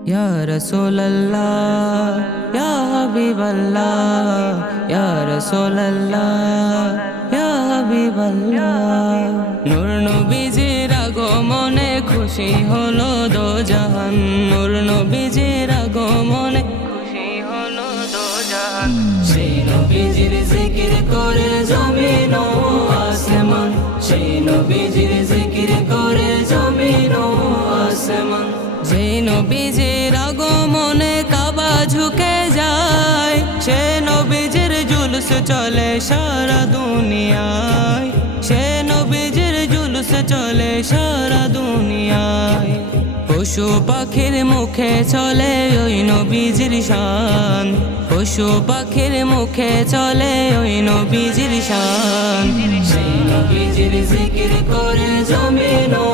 ইয়া রাসূলুল্লাহ ইয়া হাবিবাল্লাহ ইয়া রাসূলুল্লাহ ইয়া হাবিবাল্লাহ নূর নবীজির আগমনে খুশি হলো দোজাহান নূর নবীজির আগমনে খুশি হলো দোজাহান সেই নবীজির জিকির করে জমিন ও আসমান সেই নবীজির জিকির করে জমিন ও আসমান যেই নবীজির আগমনে কাবা ঝুঁকে যায় সে নবীজির জুলুস চলে সারা দুনিয়ায় সে নবীজির জুলুস চলে সারা দুনিয়ায় পশু পাখির মুখে চলে ওই নবীজির শান পশু পাখির মুখে চলে ওই নবীজির শান সেই নবীজির জিকির করে জমিন ও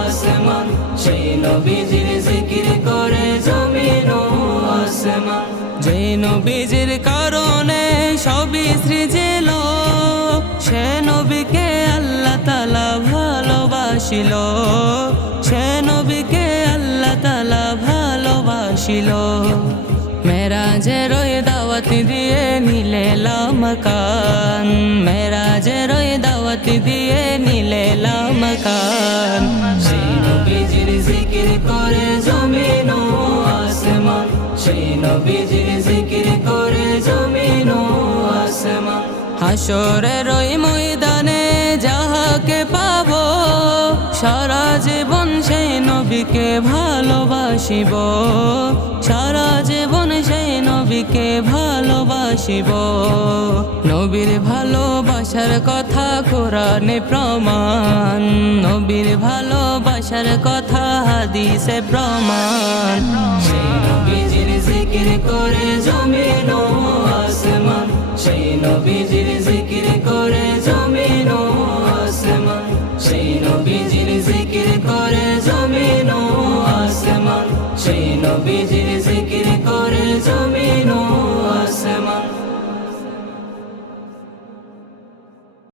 আসমান সেই নবীজির জিকির করে জমিন ও আসমান যে নবীজির কারণে সবই সৃজিল সে নবীকে আল্লাহ তাআলা ভালোবাসিল সে নবীকে আল্লাহ তাআলা ভালোবাসিল মেরাজের ওই দাওয়াত দিয়ে নিলে লামকান মেরাজের ওই দাওয়াত দিয়ে নিলে লামকান সেই নবীজির জিকির করে জমিন ও আসমান সেই নবীজির জিকির করে জমিন ও আসমান হাসরের ওই ময়দানে যাহাকে পাবো সারা জীবন সেই নবীকে ভালোবাসিব সারা জীবন সেই নবীকে ভালোবাসিব নবীর ভালোবাসার কথা কোরআনে প্রমাণ নবীর ভালোবাসার কথা হাদিসে প্রমাণ সেই নবীজির জিকির করে জমিন ও আসমান সেই নবীজির জিকির করে জমিন ও আসমান সেই নবীজির জিকির